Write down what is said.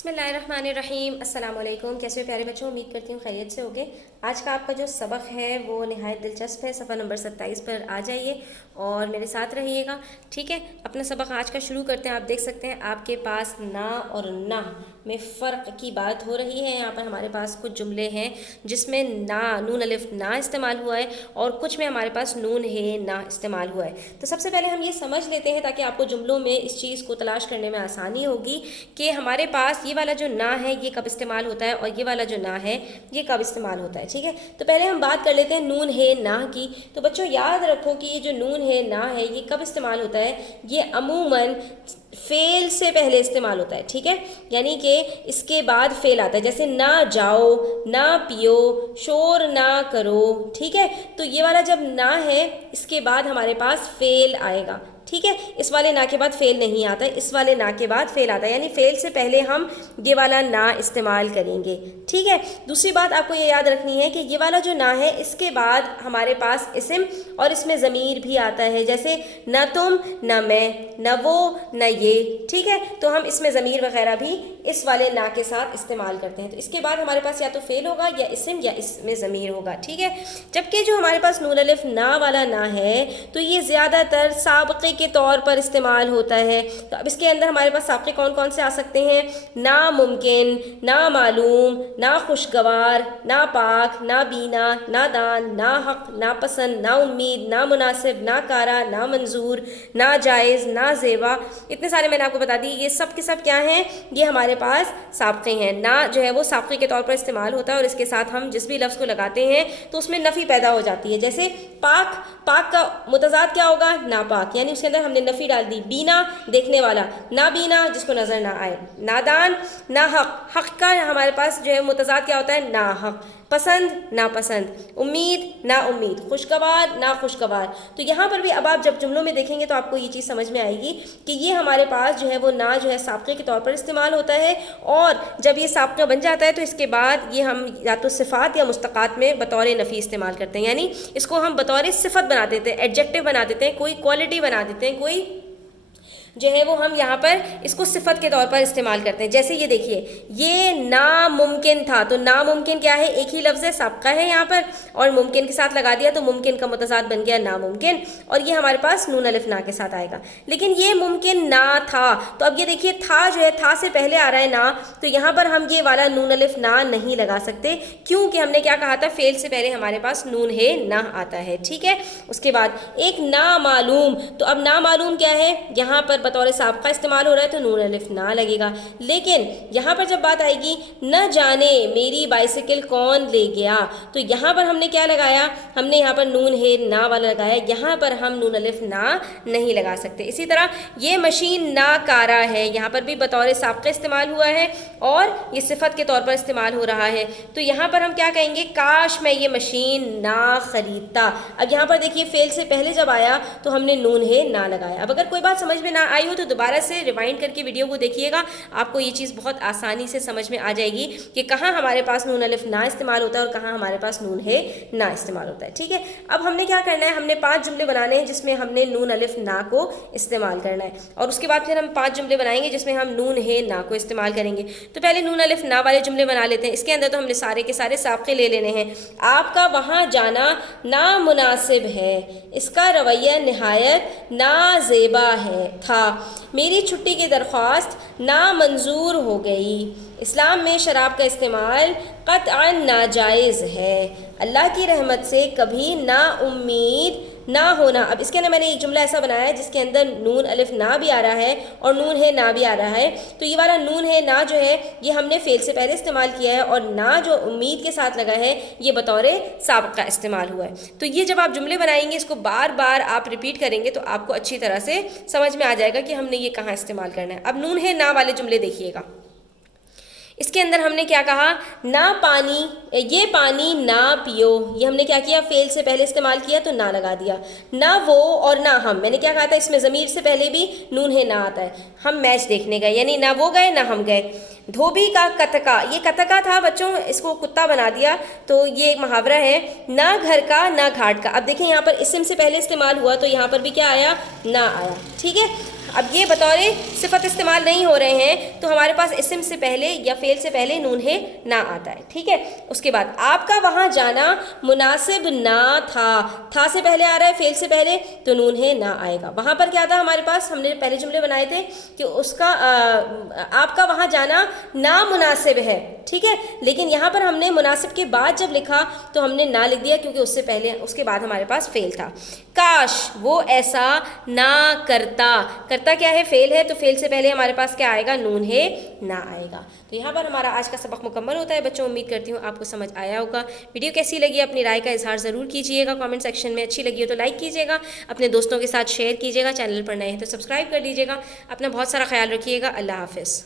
बिस्मिल्लाहिर्रहमानिर्रहीम। अस्सलाम वालेकुम। कैसे हो प्यारे बच्चों, उम्मीद करती हूँ खैरियत से होगे। आज का आपका जो सबक है वो नहायत दिलचस्प है। सफ़ा नंबर 27 पर आ जाइए और मेरे साथ रहिएगा, ठीक है। अपना सबक आज का शुरू करते हैं। आप देख सकते हैं आपके पास ना और ना में फ़र्क की बात हो रही है। यहाँ पर हमारे पास कुछ जुमले हैं जिसमें ना, नून अलिफ ना इस्तेमाल हुआ है और कुछ में हमारे पास नून है ना इस्तेमाल हुआ है। तो सबसे पहले हम ये समझ लेते हैं ताकि आपको जुमलों में इस चीज़ को तलाश करने में आसानी होगी कि हमारे पास ये वाला जो ना है ये कब इस्तेमाल होता है और ये वाला जो ना है ये कब इस्तेमाल होता है, ठीक है। तो पहले हम बात कर लेते हैं नून है ना की। तो बच्चों याद रखो कि ये जो नून है ना है ये कब इस्तेमाल होता है। ये अमूमन फेल से पहले इस्तेमाल होता है, ठीक है। यानी कि इसके बाद फेल आता है, जैसे ना जाओ, ना पियो, शोर ना करो, ठीक है। तो ये वाला जब ना है इसके बाद हमारे पास फेल आएगा, ठीक है। इस वाले ना के बाद फेल नहीं आता है, इस वाले ना के बाद फेल आता है, यानी फेल से पहले हम ये वाला ना इस्तेमाल करेंगे, ठीक है। दूसरी बात आपको ये याद रखनी है कि ये वाला जो ना है इसके बाद हमारे पास इस्म और इसमें ज़मीर भी आता है, जैसे न तुम, न मैं, न वो, न ये, ठीक है। तो हम इसमें ज़मीर वगैरह भी इस वाले ना के साथ इस्तेमाल करते हैं। तो इसके बाद हमारे पास या तो फेल होगा या इस्म या इसमें ज़मीर होगा, ठीक है। जबकि जो हमारे पास नून अलिफ ना वाला ना है तो ये ज़्यादातर साबक़े के तौर पर इस्तेमाल होता है। तो अब इसके अंदर हमारे पास साबक़े कौन कौन से आ सकते हैं। ना मुमकिन, ना मालूम, ना खुशगवार, ना पाक, ना बीना, ना दान, ना हक, ना पसंद, ना उम्मीद, ना मुनासिब, ना कारा, ना मंजूर, ना जायज़, ना ज़ेबा। इतने सारे मैंने आपको बता दी। ये सब के सब क्या हैं, ये हमारे पास साबक़े हैं। ना जो है वो साबक़े के तौर पर इस्तेमाल होता है और इसके साथ हम जिस भी लफ्ज़ को लगाते हैं तो उसमें नफ़ी पैदा हो जाती है। जैसे पाक, पाक का मुतज़ाद क्या होगा, नापाक, यानी उसके अंदर हमने नफ़ी डाल दी। बीना देखने वाला, ना बीना जिसको नज़र ना आए। नादान, ना हक, हक का हमारे पास जो है मुतज़ाद क्या होता है, ना हक। पसंद, नापसंद। उम्मीद, ना उम्मीद। खुशगवार, ना खुशगवार। तो यहाँ पर भी अब आप जब जुमलों में देखेंगे तो आपको ये चीज़ समझ में आएगी कि ये हमारे पास जो है वो ना जो है साबक़े के तौर पर इस्तेमाल होता है और जब ये साबक़ा बन जाता है तो इसके बाद ये हम या तो सिफ़ात या मुस्तक़ात में बतौर नफ़ी इस्तेमाल करते हैं, यानी इसको हम बतौर सिफ़त बना देते हैं, एडजेक्टिव बना देते हैं, कोई क्वालिटी बना देते हैं, कोई जो है वो हम यहाँ पर इसको सिफत के तौर पर इस्तेमाल करते हैं। जैसे ये देखिए, ये नामुमकिन था, तो नामुमकिन क्या है, एक ही लफ्ज़ है, साबका है यहाँ पर, और मुमकिन के साथ लगा दिया तो मुमकिन का मुतज़ाद बन गया नामुमकिन, और ये हमारे पास नून अलिफ ना के साथ आएगा। लेकिन ये मुमकिन ना था, तो अब ये देखिए था जो है था से पहले आ रहा है ना, तो यहाँ पर हम ये वाला नून अलिफ ना नहीं लगा सकते, क्योंकि हमने क्या कहा था, फेल से पहले हमारे पास नून है ना आता है, ठीक है। उसके बाद एक ना मालूम, तो अब ना मालूम क्या है, यहाँ पर बतौर साबका इस्तेमाल हो रहा है तो नून अलिफ ना लगेगा। लेकिन यहाँ पर जब बात आएगी न जाने मेरी बाइसिकल कौन ले गया, तो यहाँ पर हमने क्या लगाया, हमने यहाँ पर नून है ना वाला लगाया, यहाँ पर हम नून अलिफ ना नहीं लगा सकते। इसी तरह ये मशीन नाकारा है, यहाँ पर भी बतौर साबका इस्तेमाल हुआ है और ये सिफत के तौर पर इस्तेमाल हो रहा है, तो यहाँ पर हम क्या कहेंगे, काश मैं ये मशीन ना खरीदता। अब यहाँ पर देखिए फेल से पहले जब आया तो हमने नून है ना लगाया। अब अगर कोई बात समझ में ना आई हो तो दोबारा से रिवाइंड करके वीडियो को देखिएगा, आपको ये चीज़ बहुत आसानी से समझ में आ जाएगी कि कहाँ हमारे पास नून अलिफ ना इस्तेमाल होता है और कहाँ हमारे पास नून है ना इस्तेमाल होता है, ठीक है। अब हमने क्या करना है, हमने 5 जुमले बनाने हैं जिसमें हमने नून अलिफ ना को इस्तेमाल करना है, और उसके बाद फिर हम 5 जुमले बनाएंगे जिसमें हम नून है ना को इस्तेमाल करेंगे। तो पहले नून अलिफ ना वाले जुमले बना लेते हैं। इसके अंदर तो हमने सारे के सारे साबक़े ले लेने हैं। आपका वहाँ जाना नामुनासिब है, इसका रवैया निहायत नाज़ेबा है था, मेरी छुट्टी की दरख्वास्त नामंजूर हो गई, इस्लाम में शराब का इस्तेमाल क़त्अन नाजायज़ है, अल्लाह की रहमत से कभी ना उम्मीद ना होना। अब इसके अंदर मैंने एक जुमला ऐसा बनाया है जिसके अंदर नून अलिफ ना भी आ रहा है और नून है ना भी आ रहा है, तो ये वाला नून है ना जो है ये हमने फेल से पहले इस्तेमाल किया है और ना जो उम्मीद के साथ लगा है ये बतौर साबका इस्तेमाल हुआ है। तो ये जब आप जुमले बनाएंगे इसको बार बार आप रिपीट करेंगे तो आपको अच्छी तरह से समझ में आ जाएगा कि हमने ये कहाँ इस्तेमाल करना है। अब नून है ना वाले जुमले देखिएगा, इसके अंदर हमने क्या कहा, ना पानी, ये पानी ना पियो, ये हमने क्या किया, फेल से पहले इस्तेमाल किया तो ना लगा दिया। ना वो और ना हम, मैंने क्या कहा था, इसमें ज़मीर से पहले भी नून है ना आता है। हम मैच देखने गए, यानी ना वो गए ना हम गए। धोबी का कतका, ये कतका था बच्चों, इसको कुत्ता बना दिया, तो ये एक मुहावरा है। ना घर का ना घाट का, अब देखें यहाँ पर इस्म से पहले इस्तेमाल हुआ तो यहाँ पर भी क्या आया, ना आया, ठीक है। اب یہ بطور صفت استعمال نہیں ہو رہے ہیں تو ہمارے پاس اسم سے پہلے یا فعل سے پہلے نون ہے نہ آتا ہے. ٹھیک ہے. اس کے بعد آپ کا وہاں جانا مناسب نہ تھا سے پہلے آ رہا ہے, فعل سے پہلے, تو نون ہے نہ آئے گا. وہاں پر کیا تھا ہمارے پاس, ہم نے پہلے جملے بنائے تھے کہ اس کا آپ کا وہاں جانا نامناسب ہے. ٹھیک ہے. لیکن یہاں پر ہم نے مناسب کے بعد جب لکھا تو ہم نے نہ لکھ دیا کیونکہ اس سے پہلے اس کے بعد ہمارے پاس فعل تھا. کاش وہ ایسا نہ کرتا. کرتا کیا ہے, فعل ہے, تو فعل سے پہلے ہمارے پاس کیا آئے گا, نون ہے نہ آئے گا. تو یہاں پر ہمارا آج کا سبق مکمل ہوتا ہے. بچوں امید کرتی ہوں آپ کو سمجھ آیا ہوگا. ویڈیو کیسی لگی اپنی رائے کا اظہار ضرور کیجیے گا کامنٹ سیکشن میں. اچھی لگی ہو تو لائک کیجیے گا, اپنے دوستوں کے ساتھ شیئر کیجیے گا, چینل پر نئے ہیں تو سبسکرائب کر لیجیے گا. اپنا بہت سارا خیال رکھیے گا. اللہ حافظ.